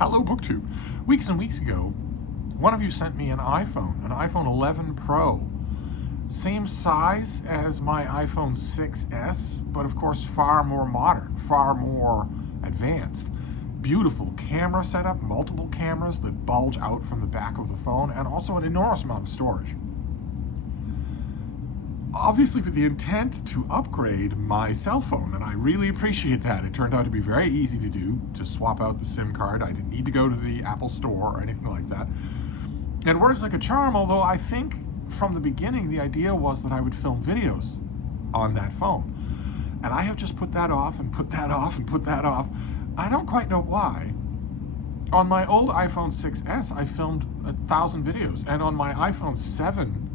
Hello, BookTube. Weeks and weeks ago, one of you sent me an iPhone 11 Pro. Same size as my iPhone 6S, but of course far more modern, far more advanced. Beautiful camera setup, multiple cameras that bulge out from the back of the phone, and also an enormous amount of storage. Obviously with the intent to upgrade my cell phone, and I really appreciate that. It turned out to be very easy to do, to swap out the SIM card. I didn't need to go to the Apple store or anything like that. And it works like a charm, although I think from the beginning the idea was that I would film videos on that phone. And I have just put that off and put that off and put that off. I don't quite know why. On my old iPhone 6S, I filmed 1,000 videos, and on my iPhone 7,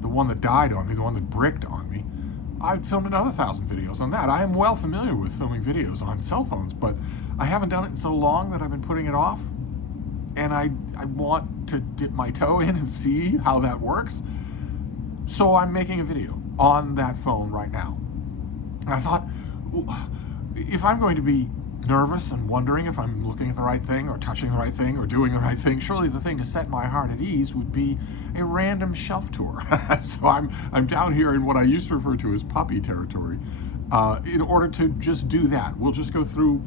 the one that died on me, the one that bricked on me, I filmed another 1,000 videos on that. I am well familiar with filming videos on cell phones, but I haven't done it in so long that I've been putting it off. And I want to dip my toe in and see how that works. So I'm making a video on that phone right now. And I thought, if I'm going to be nervous and wondering if I'm looking at the right thing or touching the right thing or doing the right thing, surely the thing to set my heart at ease would be a random shelf tour. So I'm down here in what I used to refer to as puppy territory. In order to just do that, we'll just go through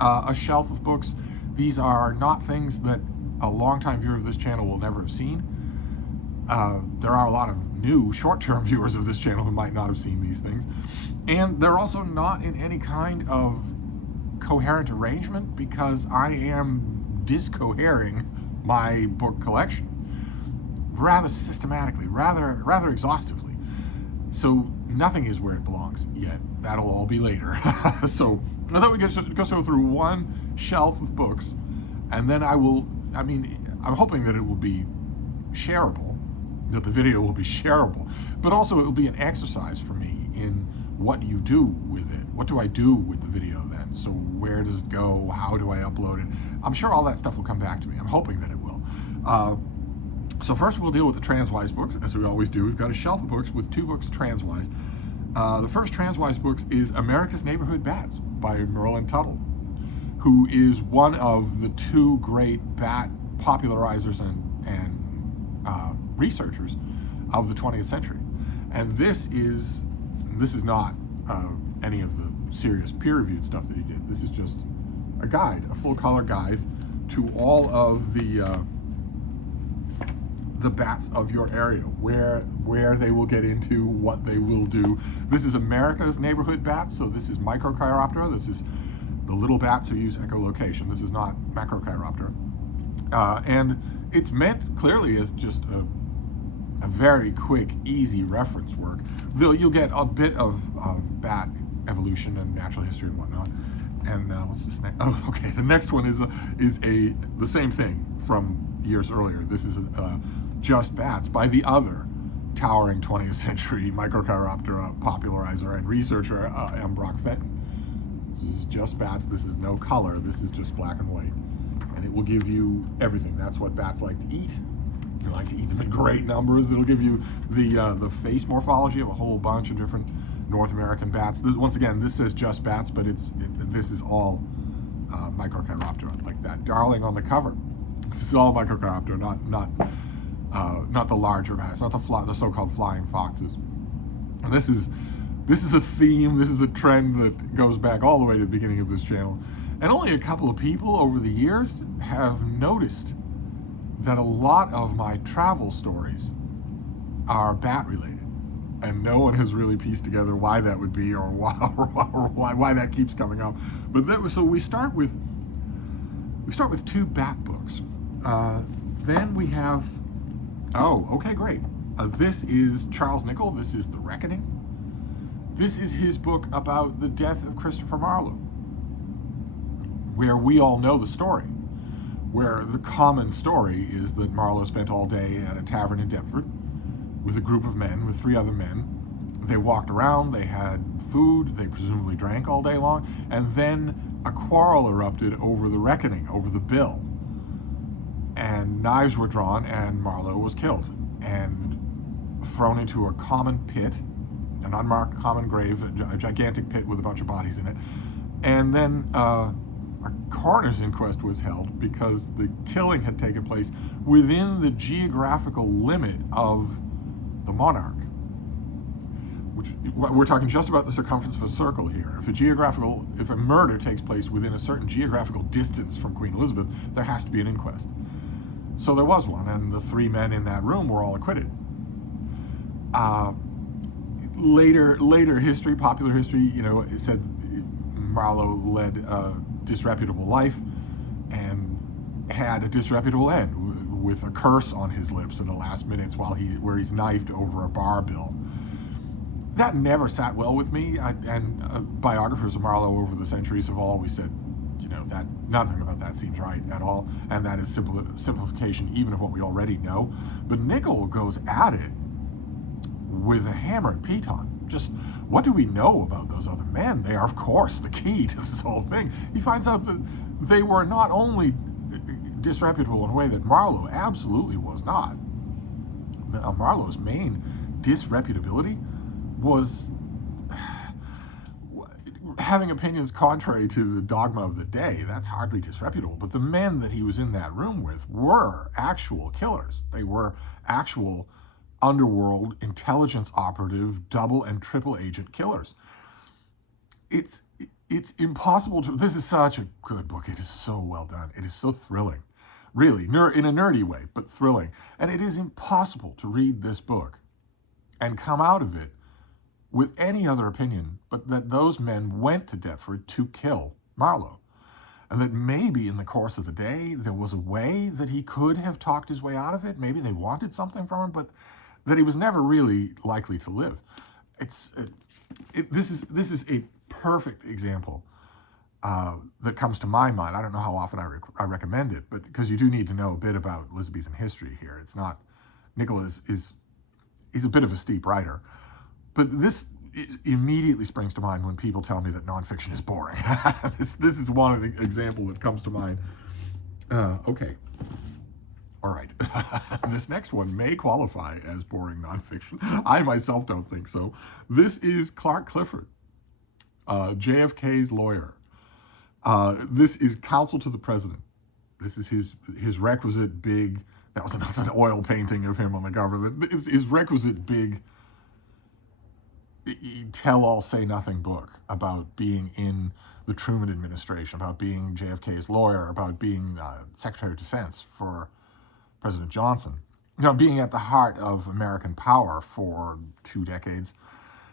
a shelf of books. These are not things that a longtime viewer of this channel will never have seen. There are a lot of new short-term viewers of this channel who might not have seen these things. And they're also not in any kind of coherent arrangement because I am discohering my book collection rather systematically, rather exhaustively. So nothing is where it belongs yet. That'll all be later. So I thought we could go through one shelf of books, and then I'm hoping that it will be shareable, that the video will be shareable, but also it will be an exercise for me in what you do with it. What do I do with the video then? So where does it go? How do I upload it? I'm sure all that stuff will come back to me. I'm hoping that it will. So first we'll deal with the transwise books, as we always do. We've got a shelf of books with 2 books transwise. The first transwise book is America's Neighborhood Bats by Merlin Tuttle, who is one of the 2 great bat popularizers and researchers of the 20th century. And this is not any of the serious peer-reviewed stuff that he did. This is just a guide, a full-color guide to all of the bats of your area, where they will get into, what they will do. This is America's Neighborhood Bats, so this is Microchiroptera. This is the little bats who use echolocation. This is not Macrochiroptera. And it's meant clearly as just a very quick, easy reference work. Though you'll get a bit of bat evolution and natural history and whatnot. And what's this next? Oh, okay. The next one is the same thing from years earlier. This is Just Bats by the other towering 20th century Microchiroptera popularizer and researcher, M. Brock Fenton. This is Just Bats. This is no color. This is just black and white. And it will give you everything. That's what bats like to eat. They like to eat them in great numbers. It'll give you the face morphology of a whole bunch of different North American bats. Once again, this says Just Bats, but this is all Microchiroptera, like that darling on the cover. This is all Microchiroptera, not the larger bats, not the so-called flying foxes. And this is a theme. This is a trend that goes back all the way to the beginning of this channel, and only a couple of people over the years have noticed that a lot of my travel stories are bat related, and no one has really pieced together why that would be or why that keeps coming up. But so we start with 2 bat books. Then we have, oh, okay, great. This is Charles Nicholl. This is The Reckoning. This is his book about the death of Christopher Marlowe, where we all know the story, where the common story is that Marlowe spent all day at a tavern in Deptford with a group of men, with 3 other men. They walked around, they had food, they presumably drank all day long, and then a quarrel erupted over the reckoning, over the bill. And knives were drawn, and Marlowe was killed and thrown into a common pit, an unmarked common grave, a gigantic pit with a bunch of bodies in it. And then a coroner's inquest was held because the killing had taken place within the geographical limit of the monarch. Which, we're talking just about the circumference of a circle here. If a murder takes place within a certain geographical distance from Queen Elizabeth, there has to be an inquest. So there was one, and the 3 men in that room were all acquitted. Later history, popular history, it said Marlowe led a disreputable life and had a disreputable end with a curse on his lips in the last minutes where he's knifed over a bar bill. That never sat well with me, and biographers of Marlowe over the centuries have always said, that nothing about that seems right at all, and that is simplification even of what we already know. But Nichol goes at it with a hammer and piton. Just, what do we know about those other men? They are, of course, the key to this whole thing. He finds out that they were not only disreputable in a way that Marlowe absolutely was not. Marlowe's main disreputability was having opinions contrary to the dogma of the day. That's hardly disreputable. But the men that he was in that room with were actual killers. They were actual underworld intelligence operative, double and triple agent killers. It's impossible to. This is such a good book. It is so well done. It is so thrilling, really, in a nerdy way, but thrilling. And it is impossible to read this book and come out of it with any other opinion but that those men went to Deptford to kill Marlowe. And that maybe in the course of the day, there was a way that he could have talked his way out of it. Maybe they wanted something from him, but that he was never really likely to live. This is a perfect example that comes to my mind. I don't know how often I recommend it, but because you do need to know a bit about Elizabethan history here. It's not, Nicholas is a bit of a steep writer. But this immediately springs to mind when people tell me that nonfiction is boring. This is one example that comes to mind. Okay. All right. This next one may qualify as boring nonfiction. I myself don't think so. This is Clark Clifford, JFK's lawyer. This is Counsel to the President. This is his requisite big, that was an oil painting of him on the cover. It's his requisite big tell-all, say-nothing book about being in the Truman administration, about being JFK's lawyer, about being Secretary of Defense for President Johnson. Being at the heart of American power for 2 decades.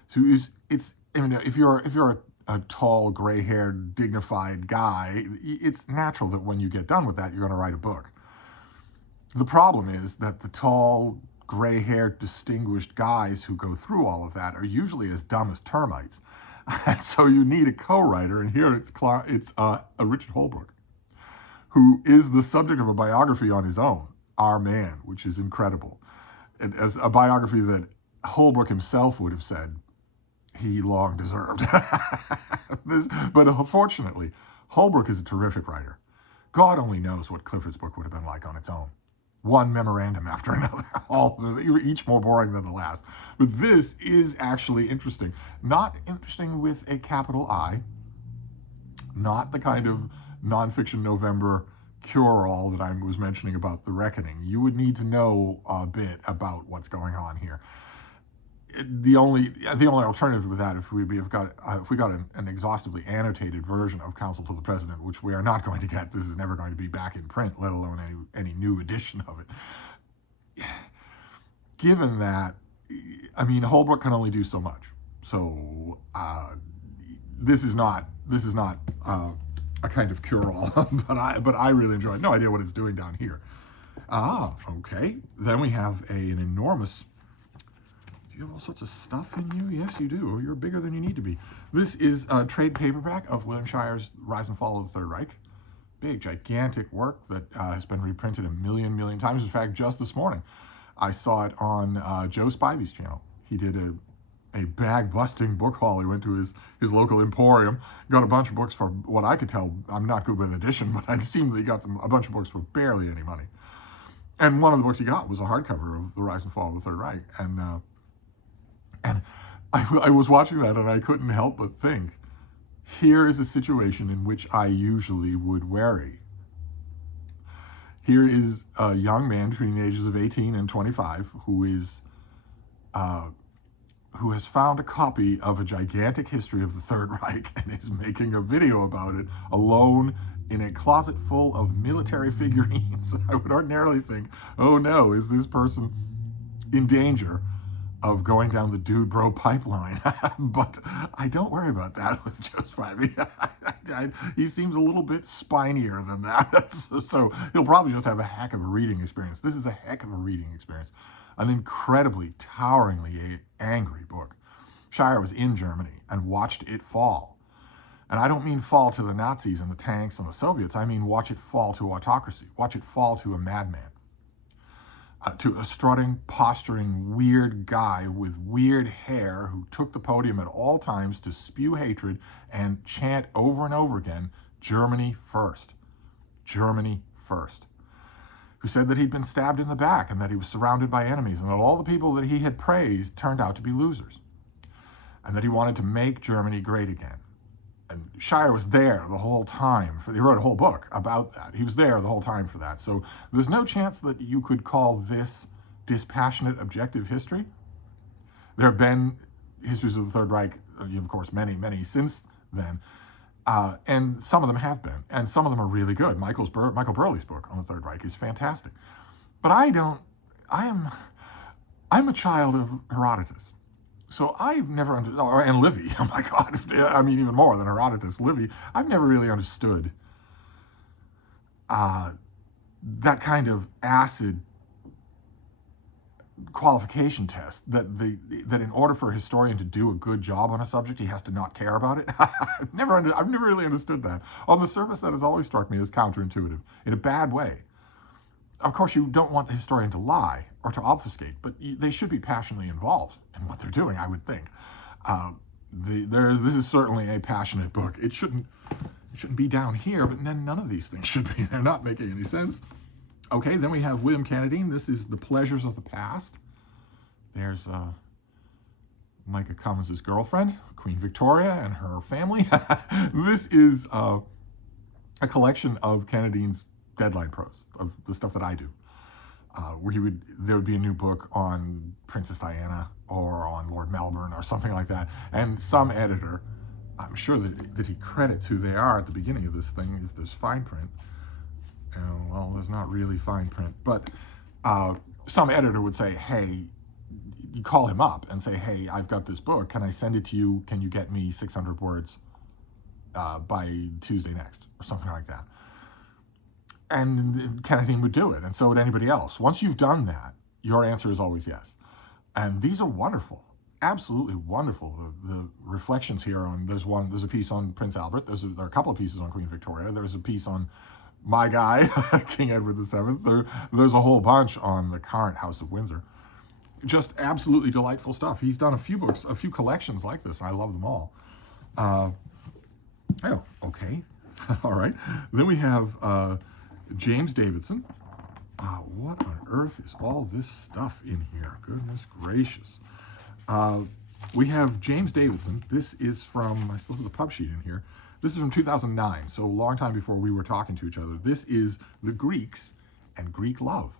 So if you're a tall, gray-haired, dignified guy, it's natural that when you get done with that, you're going to write a book. The problem is that the tall, gray-haired, distinguished guys who go through all of that are usually as dumb as termites. And so you need a co-writer, and here it's a Richard Holbrooke, who is the subject of a biography on his own, Our Man, which is incredible. And as a biography that Holbrooke himself would have said he long deserved. But unfortunately, Holbrooke is a terrific writer. God only knows what Clifford's book would have been like on its own. One memorandum after another, each more boring than the last. But this is actually interesting. Not interesting with a capital I, not the kind of nonfiction November cure-all that I was mentioning about The Reckoning. You would need to know a bit about what's going on here. The only alternative with that, if we got an exhaustively annotated version of Counsel to the President, which we are not going to get, this is never going to be back in print, let alone any new edition of it. Given that, Holbrooke can only do so much. So this is not a kind of cure-all, but I really enjoyed. No idea what it's doing down here. Okay. Then we have an enormous. You have all sorts of stuff in you? Yes, you do. You're bigger than you need to be. This is a trade paperback of William Shire's Rise and Fall of the Third Reich. Big, gigantic work that has been reprinted a million times. In fact, just this morning, I saw it on Joe Spivey's channel. He did a bag-busting book haul. He went to his local emporium, got a bunch of books for what I could tell. I'm not good with edition, but it seemed that he got a bunch of books for barely any money. And one of the books he got was a hardcover of The Rise and Fall of the Third Reich. And I was watching that and I couldn't help but think, Here is a situation in which I usually would worry. Here is a young man between the ages of 18 and 25 who has found a copy of a gigantic history of the Third Reich and is making a video about it alone in a closet full of military figurines. I would ordinarily think, oh no, is this person in danger of going down the dude bro pipeline? But I don't worry about that with Joe Spivey. He seems a little bit spinier than that. So he'll probably just have a heck of a reading experience. This is a heck of a reading experience. An incredibly, toweringly angry book. Shire was in Germany and watched it fall. And I don't mean fall to the Nazis and the tanks and the Soviets. I mean watch it fall to autocracy. Watch it fall to a madman. To a strutting, posturing, weird guy with weird hair who took the podium at all times to spew hatred and chant over and over again, Germany first. Germany first. Who said that he'd been stabbed in the back and that he was surrounded by enemies and that all the people that he had praised turned out to be losers. And that he wanted to make Germany great again. And Shire was there the whole time. He wrote a whole book about that. He was there the whole time for that. So there's no chance that you could call this dispassionate objective history. There have been histories of the Third Reich, of course, many, many since then. And some of them have been. And some of them are really good. Michael Burley's book on the Third Reich is fantastic. But I'm a child of Herodotus. So I've never understood, and Livy, oh my God, I mean, even more than Herodotus, Livy, I've never really understood that kind of acid qualification test, that in order for a historian to do a good job on a subject, he has to not care about it. I've never really understood that. On the surface, that has always struck me as counterintuitive, in a bad way. Of course, you don't want the historian to lie or to obfuscate, but they should be passionately involved in what they're doing, I would think. This is certainly a passionate book. It shouldn't be down here, but then none of these things should be. They're not making any sense. Okay, then we have William Cannadine. This is The Pleasures of the Past. There's Micah Cummins' girlfriend, Queen Victoria, and her family. This is a collection of Cannadine's deadline prose, of the stuff that I do, where there would be a new book on Princess Diana or on Lord Melbourne or something like that, and some editor, I'm sure that he credits who they are at the beginning of this thing, if there's fine print. Well, there's not really fine print, but some editor would say, hey, you call him up and say, hey, I've got this book, can I send it to you? Can you get me 600 words by Tuesday next, or something like that? And Cannadine would do it, and so would anybody else. Once you've done that, your answer is always yes. And these are wonderful, absolutely wonderful. The reflections here on, there's a piece on Prince Albert, there are a couple of pieces on Queen Victoria, there's a piece on my guy, King Edward VII, there's a whole bunch on the current House of Windsor. Just absolutely delightful stuff. He's done a few books, a few collections like this. I love them all. Oh, okay. All right. Then we have James Davidson. What on earth is all this stuff in here? Goodness gracious. We have James Davidson. This is from, I still have the pub sheet in here. This is from 2009, so a long time before we were talking to each other. This is The Greeks and Greek Love.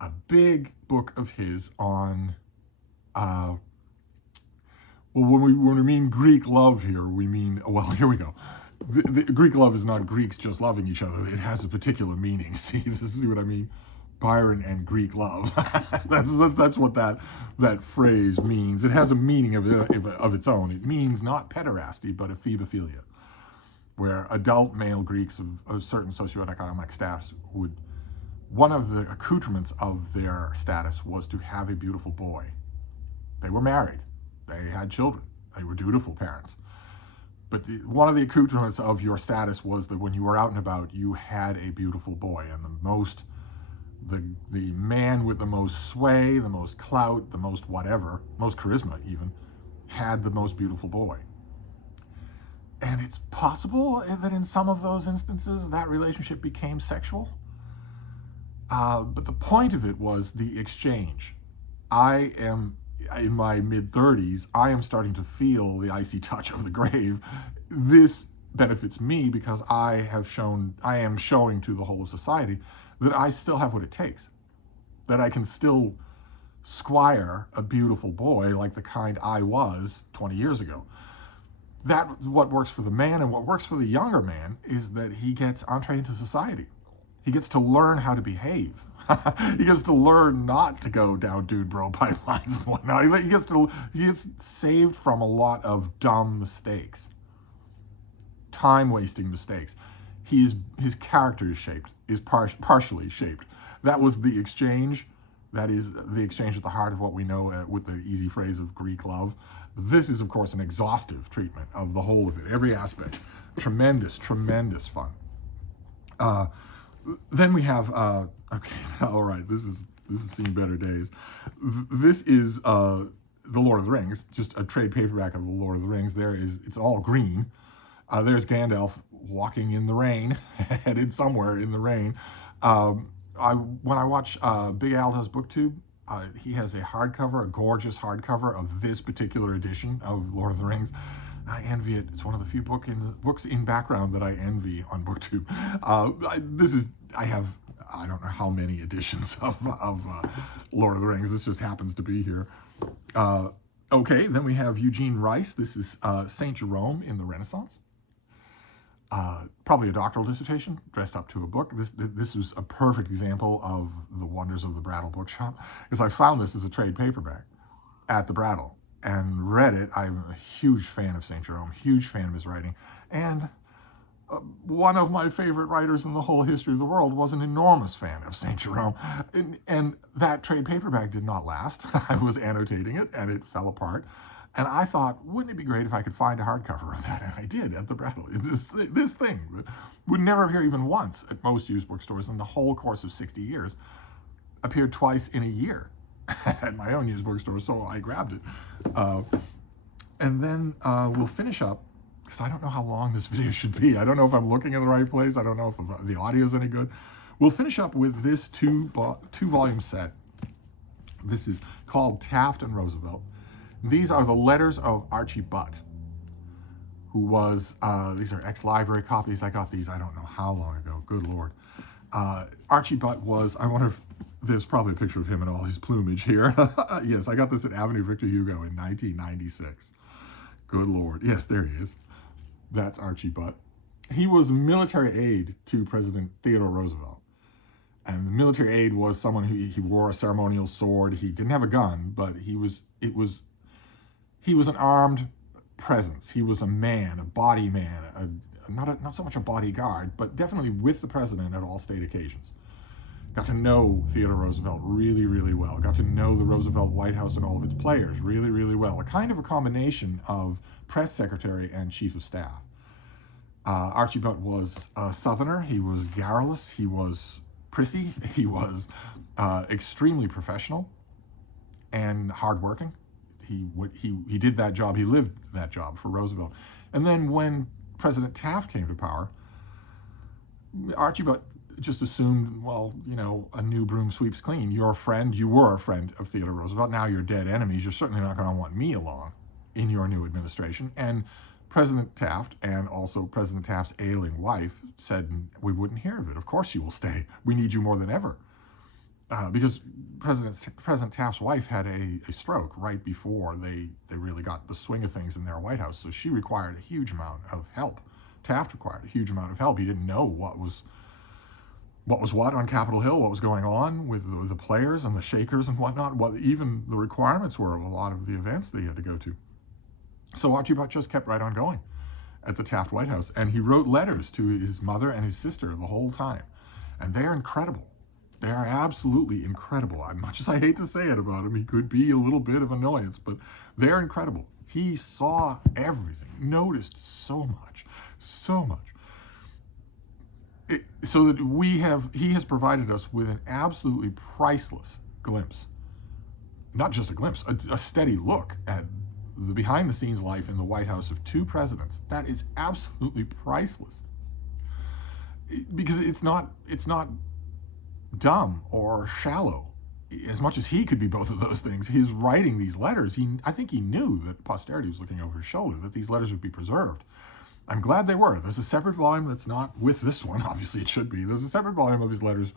A big book of his on, well, when we mean Greek love here, we mean, well, here we go. The Greek love is not Greeks just loving each other. It has a particular meaning. See, this is what I mean. Byron and Greek love. That's what that phrase means. It has a meaning of its own. It means not pederasty, but ephebophilia, where adult male Greeks of a certain socioeconomic status would, one of the accoutrements of their status was to have a beautiful boy. They were married. They had children. They were dutiful parents. But one of the accoutrements of your status was that when you were out and about, you had a beautiful boy. And the man with the most sway, the most clout, the most whatever, most charisma even, had the most beautiful boy. And it's possible that in some of those instances, that relationship became sexual. But the point of it was the exchange. I am in my mid-30s, I am starting to feel the icy touch of the grave. This benefits me because I am showing to the whole of society that I still have what it takes, that I can still squire a beautiful boy like the kind I was 20 years ago. That what works for the man, and what works for the younger man is that he gets entree into society. He gets to learn how to behave. He gets to learn not to go down dude bro pipelines and whatnot. He gets saved from a lot of dumb mistakes, time wasting mistakes. His character is shaped, is partially shaped. That was the exchange. That is the exchange at the heart of what we know with the easy phrase of Greek love. This is, of course, an exhaustive treatment of the whole of it, every aspect. Tremendous, tremendous fun. Then we have, okay, all right, this has seen better days. This is The Lord of the Rings, just a trade paperback of The Lord of the Rings. It's all green. There's Gandalf walking in the rain, headed somewhere in the rain. When I watch Big Al does BookTube, he has a hardcover, a gorgeous hardcover of this particular edition of Lord of the Rings. I envy it. It's one of the few books in background that I envy on BookTube. I don't know how many editions of Lord of the Rings. This just happens to be here. Okay, then we have Eugene Rice. This is Saint Jerome in the Renaissance. Probably a doctoral dissertation dressed up to a book. This was a perfect example of the wonders of the Brattle Bookshop, because I found this as a trade paperback at the Brattle and read it. I'm a huge fan of St. Jerome, huge fan of his writing, and one of my favorite writers in the whole history of the world was an enormous fan of St. Jerome, and that trade paperback did not last. I was annotating it, and it fell apart. And I thought, wouldn't it be great if I could find a hardcover of that? And I did at the Brattle. This thing would never appear even once at most used bookstores in the whole course of 60 years. Appeared twice in a year at my own used bookstore, so I grabbed it. And then we'll finish up, because I don't know how long this video should be. I don't know if I'm looking in the right place. I don't know if the audio is any good. We'll finish up with this two-volume set. This is called Taft and Roosevelt. These are the letters of Archie Butt, who was, these are ex-library copies. I got these, I don't know how long ago, good Lord. Archie Butt was, I wonder if there's probably a picture of him in all his plumage here. Yes, I got this at Avenue Victor Hugo in 1996. Good Lord, yes, there he is. That's Archie Butt. He was military aide to President Theodore Roosevelt. And the military aide was someone who he wore a ceremonial sword. He didn't have a gun, but he was an armed presence. He was a man, a body man, not so much a bodyguard, but definitely with the president at all state occasions. Got to know Theodore Roosevelt really, really well. Got to know the Roosevelt White House and all of its players really, really well. A kind of a combination of press secretary and chief of staff. Archie Butt was a Southerner. He was garrulous. He was prissy. He was extremely professional and hardworking. He did that job. He lived that job for Roosevelt. And then when President Taft came to power, Archie Butt just assumed, well, you know, a new broom sweeps clean. You were a friend of Theodore Roosevelt. Now you're dead enemies. You're certainly not going to want me along in your new administration. And President Taft, and also President Taft's ailing wife, said, we wouldn't hear of it. Of course you will stay. We need you more than ever. Because President Taft's wife had a stroke right before they really got the swing of things in their White House. So she required a huge amount of help. Taft required a huge amount of help. He didn't know what was what on Capitol Hill, what was going on with the players and the shakers and whatnot, what even the requirements were of a lot of the events that he had to go to. So Archie Butt just kept right on going at the Taft White House. And he wrote letters to his mother and his sister the whole time. And they're incredible. They are absolutely incredible. As much as I hate to say it about him, he could be a little bit of annoyance, but they're incredible. He saw everything, noticed so much, so much. So that he has provided us with an absolutely priceless glimpse. Not just a glimpse, a steady look at the behind-the-scenes life in the White House of two presidents. That is absolutely priceless. Because it's not dumb or shallow. as much as he could be both of those things, he's writing these letters. I think he knew that posterity was looking over his shoulder, that these letters would be preserved. I'm glad they were. There's a separate volume that's not with this one. Obviously, it should be. There's a separate volume of his letters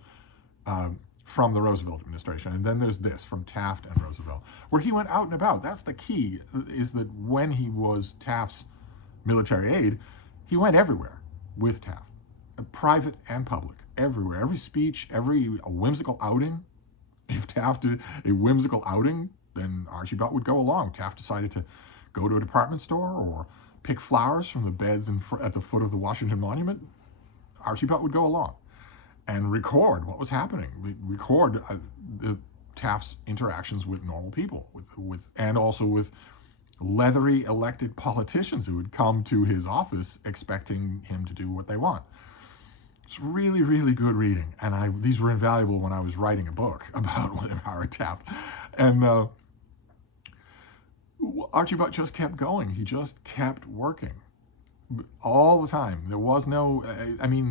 from the Roosevelt administration. And then there's this from Taft and Roosevelt, where he went out and about. That's the key, is that when he was Taft's military aide, he went everywhere with Taft, private and public, everywhere. Every speech, every whimsical outing. If Taft did a whimsical outing, then Archie Butt would go along. Taft decided to go to a department store or pick flowers from the beds at the foot of the Washington Monument. Archie Butt would go along and record what was happening, record Taft's interactions with normal people, and also with leathery elected politicians who would come to his office expecting him to do what they want. It's really, really good reading, and these were invaluable when I was writing a book about William Howard Taft. And Archie Butt just kept going. He just kept working all the time. There was no,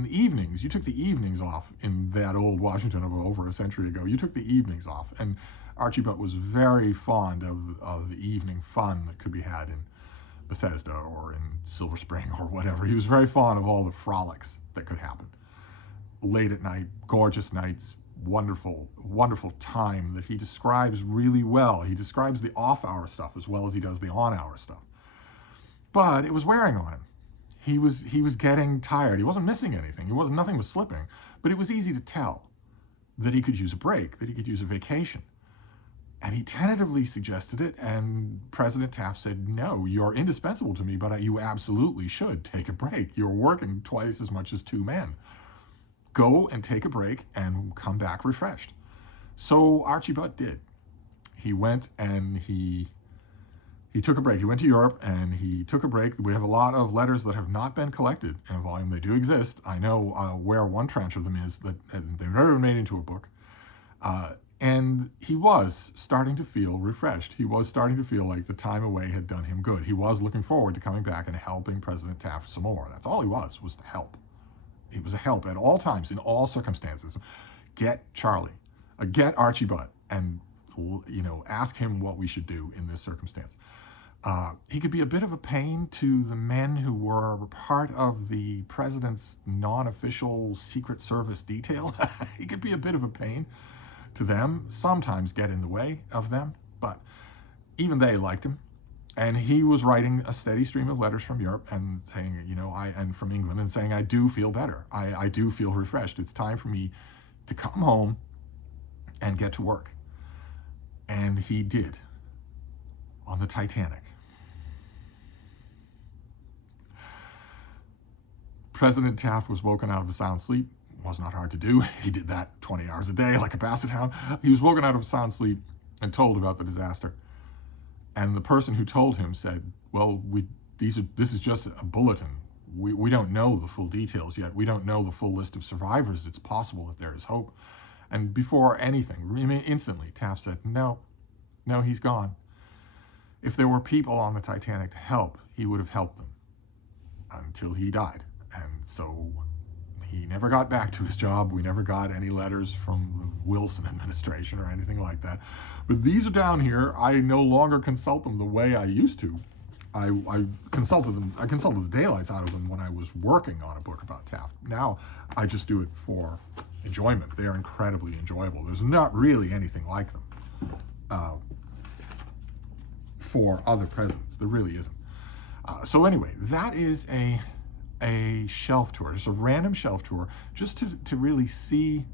evenings. You took the evenings off in that old Washington of over a century ago. You took the evenings off, and Archie Butt was very fond of the evening fun that could be had in Bethesda or in Silver Spring or whatever. He was very fond of all the frolics that could happen. Late at night, gorgeous nights, wonderful, wonderful time that he describes really well. He describes the off-hour stuff as well as he does the on-hour stuff. But it was wearing on him. He was getting tired. He wasn't missing anything. Nothing was slipping. But it was easy to tell that he could use a break, that he could use a vacation. And he tentatively suggested it, and President Taft said, no, you're indispensable to me, but you absolutely should take a break. You're working twice as much as two men. Go and take a break and come back refreshed. So Archie Butt did. He went and he took a break. He went to Europe and he took a break. We have a lot of letters that have not been collected in a volume. They do exist. I know where one tranche of them is, that they've never been made into a book. And he was starting to feel refreshed. He was starting to feel like the time away had done him good. He was looking forward to coming back and helping President Taft some more. That's all he was to help. It was a help at all times, in all circumstances. Get Charlie, get Archie Butt, and ask him what we should do in this circumstance. He could be a bit of a pain to the men who were part of the president's non-official Secret Service detail. He could be a bit of a pain to them, sometimes get in the way of them, but even they liked him. And he was writing a steady stream of letters from Europe and saying, and from England, and saying, I do feel better. I do feel refreshed. It's time for me to come home and get to work. And he did, on the Titanic. President Taft was woken out of a sound sleep. It was not hard to do. He did that 20 hours a day like a basset hound. He was woken out of a sound sleep and told about the disaster. And the person who told him said, well, this is just a bulletin. We don't know the full details yet. We don't know the full list of survivors. It's possible that there is hope. And before anything, instantly, Taft said, no, he's gone. If there were people on the Titanic to help, he would have helped them until he died. And so he never got back to his job. We never got any letters from the Wilson administration or anything like that. But these are down here. I no longer consult them the way I used to. I consulted them. I consulted the daylights out of them when I was working on a book about Taft. Now I just do it for enjoyment. They are incredibly enjoyable. There's not really anything like them for other presidents. There really isn't. So anyway, that is a shelf tour, just a random shelf tour, just to really see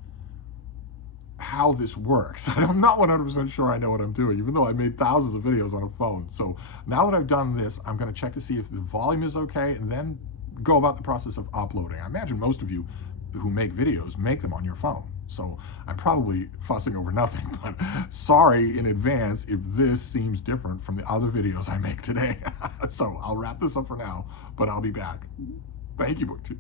how this works. I'm not 100% sure I know what I'm doing, even though I made thousands of videos on a phone. So now that I've done this, I'm going to check to see if the volume is okay, and then go about the process of uploading. I imagine most of you who make videos make them on your phone. So I'm probably fussing over nothing, but sorry in advance if this seems different from the other videos I make today. So I'll wrap this up for now, but I'll be back. Thank you, BookTube.